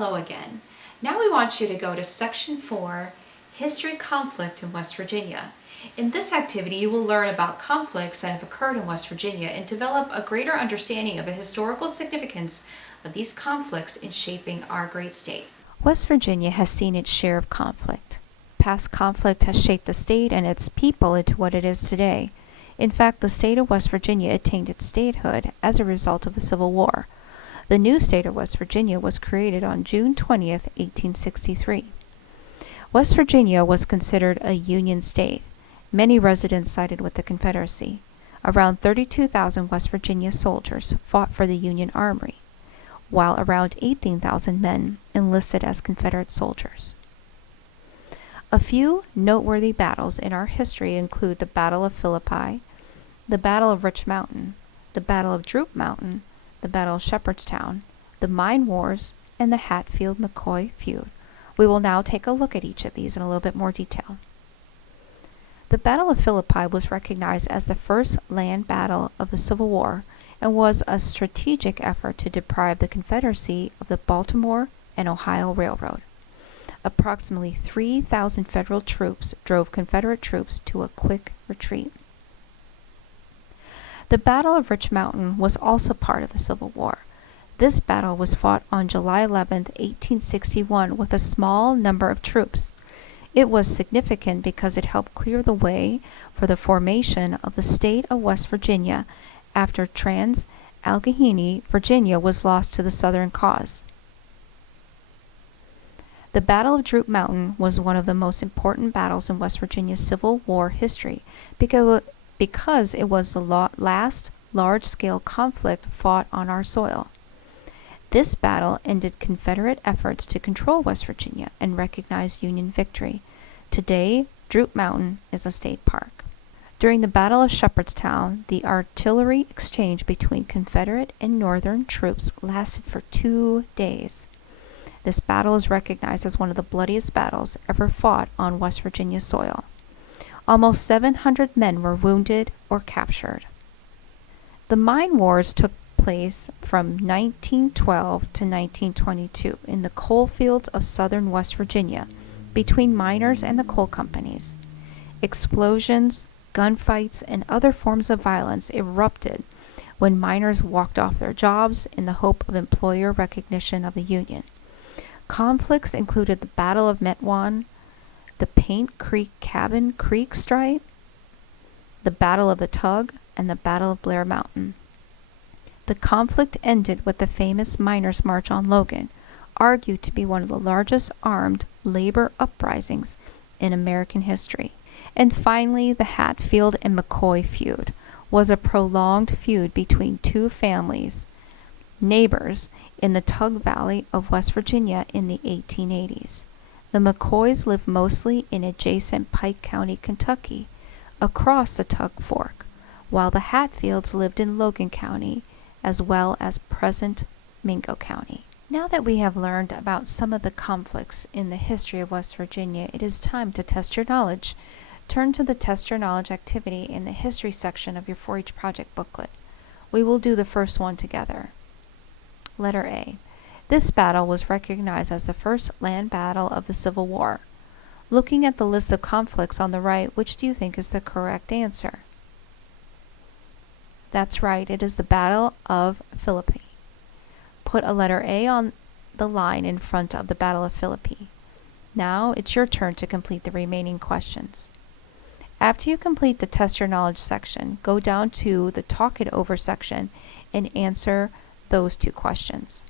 Hello again. Now we want you to go to Section 4, History Conflict in West Virginia. In this activity, you will learn about conflicts that have occurred in West Virginia and develop a greater understanding of the historical significance of these conflicts in shaping our great state. West Virginia has seen its share of conflict. Past conflict has shaped the state and its people into what it is today. In fact, the state of West Virginia attained its statehood as a result of the Civil War. The new state of West Virginia was created on June 20th, 1863. West Virginia was considered a Union state. Many residents sided with the Confederacy. Around 32,000 West Virginia soldiers fought for the Union Army, while around 18,000 men enlisted as Confederate soldiers. A few noteworthy battles in our history include the Battle of Philippi, the Battle of Rich Mountain, the Battle of DROOP Mountain, the Battle of Shepherdstown, the Mine Wars, and the HATFIELD-MCCOY feud. We will now take a look at each of these in a little bit more detail. The Battle of Philippi was recognized as the first land battle of the Civil War and was a strategic effort to deprive the Confederacy of the Baltimore and Ohio Railroad. Approximately 3,000 Federal troops drove Confederate troops to a quick retreat. The Battle of Rich Mountain was also part of the Civil War. This battle was fought on July 11, 1861, with a small number of troops. It was significant because it helped clear the way for the formation of the state of West Virginia after Trans-Allegheny, Virginia was lost to the Southern cause. The Battle of DROOP Mountain was one of the most important battles in West Virginia's Civil War history because it was the last large-scale conflict fought on our soil. This battle ended Confederate efforts to control West Virginia and recognized Union victory. Today, DROOP Mountain is a state park. During the Battle of Shepherdstown, the artillery exchange between Confederate and Northern troops lasted for 2 days. This battle is recognized as one of the bloodiest battles ever fought on West Virginia soil. Almost 700 men were wounded or captured. The Mine Wars took place from 1912 to 1922 in the coal fields of southern West Virginia between miners and the coal companies. Explosions, gunfights, and other forms of violence erupted when miners walked off their jobs in the hope of employer recognition of the Union. Conflicts included the Battle of Metawan, the Paint Creek Cabin Creek Strike, the Battle of the Tug, and the Battle of Blair Mountain. The conflict ended with the famous Miners' March on Logan, argued to be one of the largest armed labor uprisings in American history. And finally, the HATFIELD-MCCOY feud was a prolonged feud between two families, neighbors, in the Tug Valley of West Virginia in the 1880s. The McCoys lived mostly in adjacent Pike County, Kentucky, across the Tug Fork, while the Hatfields lived in Logan County, as well as present Mingo County. Now that we have learned about some of the conflicts in the history of West Virginia, it is time to test your knowledge. Turn to the Test Your Knowledge activity in the History section of your 4-H project booklet. We will do the first one together. Letter A. This battle was recognized as the first land battle of the Civil War. Looking at the list of conflicts on the right, which do you think is the correct answer? That's right, it is the Battle of Philippi. Put a letter A on the line in front of the Battle of Philippi. Now it's your turn to complete the remaining questions. After you complete the Test Your Knowledge section, go down to the Talk It Over section and answer those 2 questions.